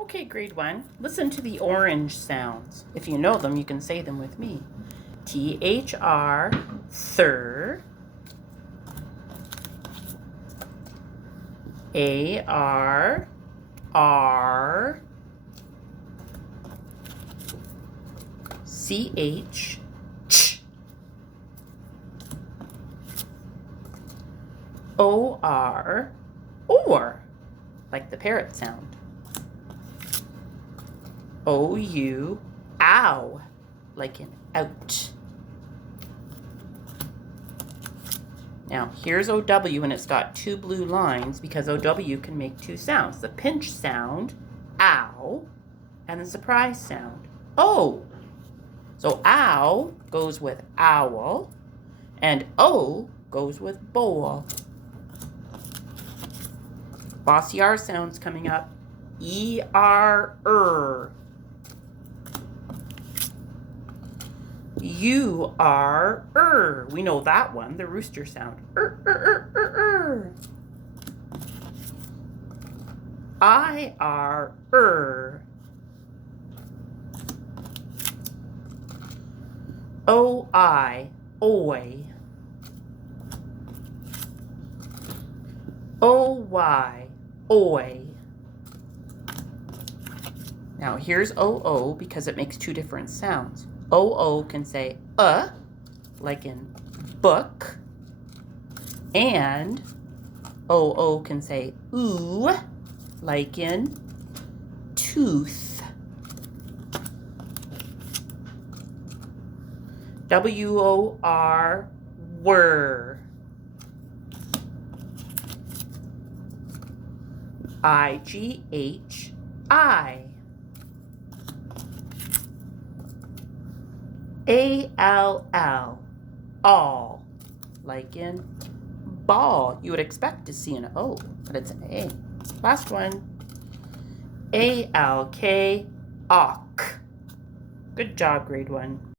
Okay, grade 1, listen to the orange sounds. If you know them, you can say them with me. T-H-R, thir. A-R, R. C-H, ch. O-R, or, like the parrot sound. O-U, ow, like in out. Now, here's O-W, and it's got two blue lines because O-W can make two sounds. The pinch sound, ow, and the surprise sound, oh. So ow goes with owl, and O goes with bowl. Bossy R sounds coming up. E-R, U-R, we know that one, the rooster sound. I-R, O-I, oi. O-Y, oi. Now here's O-O because it makes two different sounds. O-O can say like in book, and O-O can say ooh, like in tooth. W-O-R, whir. I-G-H, I. A-L-L, all, like in ball. You would expect to see an O, but it's an A. Last one, A-L-K, awk. Good job, grade 1.